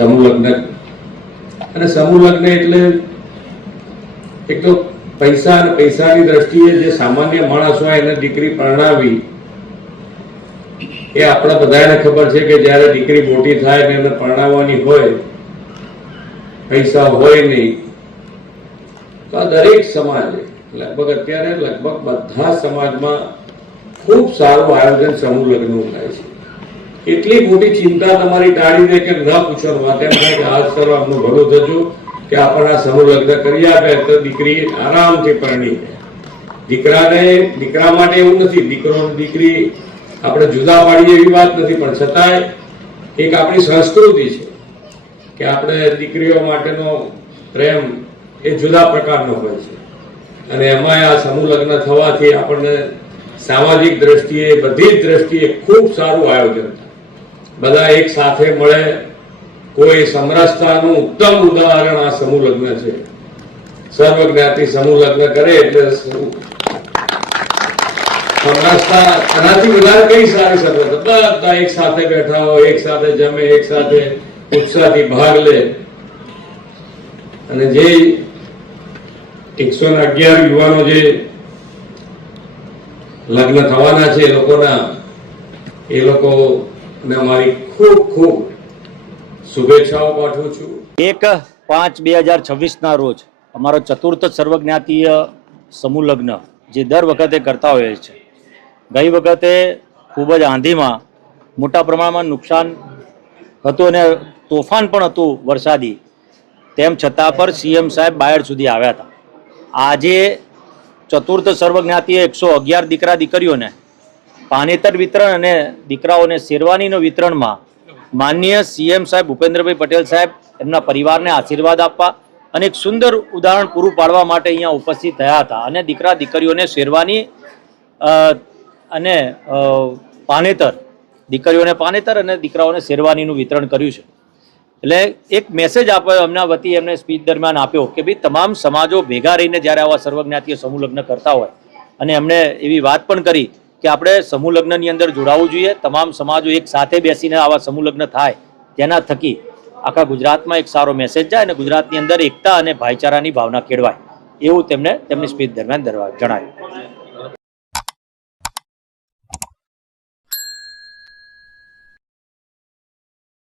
સમૂહ લગ્ન. અને સમૂહ લગ્ન એટલે એક તો પૈસા અને પૈસાની દ્રષ્ટિએ જે સામાન્ય માણસ હોય એને દીકરી પરણાવી, એ આપણા બધાને ખબર છે કે જ્યારે દીકરી મોટી થાય ને એને પરણાવવાની હોય, પૈસા હોય નહીં, તો આ દરેક સમાજે લગભગ અત્યારે લગભગ બધા સમાજમાં ખૂબ સારું આયોજન સમૂહ લગ્નનું થાય છે. એટલી મોટી ચિંતા તમારી ટાળી દે કે ન પૂછવાનું વાત, એમ થાય કે આજ કરો આમનું ભલું થતું કે આપણે આ સમૂહ લગ્ન કરી આપે તો દીકરી આરામથી પરણી જાય. દીકરાને દીકરા માટે એવું નથી, દીકરો દીકરી આપણે જુદા પાડીએ એવી વાત નથી, પણ છતાંય એક આપણી સંસ્કૃતિ છે કે આપણે દીકરીઓ માટેનો પ્રેમ એ જુદા પ્રકારનો હોય છે. અને એમાં આ સમૂહ લગ્ન થવાથી આપણને સામાજિક દ્રષ્ટિએ બધી જ દ્રષ્ટિએ ખૂબ સારું આયોજન થાય. બધા એક સાથે મળે, કોઈ સમરસતાનું ઉત્તમ ઉદાહરણ આ સમૂહ લગ્ન છે. સર્વજ્ઞાતિ સમૂહ લગ્ન કરે એટલે સમરસતા એનાથી વધારે કઈ સારી સમરસતા. બધા એક સાથે બેઠા હોય, એક સાથે જમે, એક સાથે ઉત્સાહથી ભાગ લે. અને જે 111 યુવાનો જે લગ્ન થવાના છે એ લોકોને મારી ખૂબ ખૂબ શુભેચ્છાઓ પાઠવું છું. 1/5/2026 રોજ અમારો ચતુર્થ સર્વજ્ઞાતીય સમૂહ લગ્ન જે દર વખતે કરતા હોઈએ છે. ગઈ વખતે ખૂબ જ આંધીમાં મોટા પ્રમાણમાં નુકસાન હતું અને તોફાન પણ હતું વરસાદી, તેમ છતાં પર સીએમ સાહેબ બાયડ સુધી આવ્યા હતા. આજે ચતુર્થ સર્વજ્ઞાતીય 111 દીકરા દીકરીઓને પાનેતર વિતરણ અને દીકરાઓને શેરવાનીનો વિતરણમાં માનનીય સીએમ સાહેબ ભૂપેન્દ્રભાઈ પટેલ સાહેબ એમના પરિવારને આશીર્વાદ આપવા અને એક સુંદર ઉદાહરણ પૂરું પાડવા માટે અહીંયા ઉપસ્થિત થયા હતા. અને દીકરા દીકરીઓને શેરવાની અને પાનેતર, દીકરીઓને પાનેતર અને દીકરાઓને શેરવાનીનું વિતરણ કર્યું છે. એટલે એક મેસેજ આપ્યો એમના વતી, એમને સ્પીચ દરમિયાન આપ્યો કે ભાઈ તમામ સમાજો ભેગા રહીને જ્યારે આવા સર્વજ્ઞાતીય સમૂહ લગ્ન કરતા હોય, અને એમણે એવી વાત પણ કરી કે આપણે સમૂહ લગ્નની અંદર જોડાવવું જોઈએ. તમામ સમાજો એક સાથે બેસીને આવા સમૂહ લગ્ન થાય, તેના થકી આખા ગુજરાતમાં એક સારો મેસેજ જાય અને ગુજરાતની અંદર એકતા અને ભાઈચારાની ભાવના કેળવાય, એવું તેમની સ્પીચ દરમિયાન જણાવ્યું.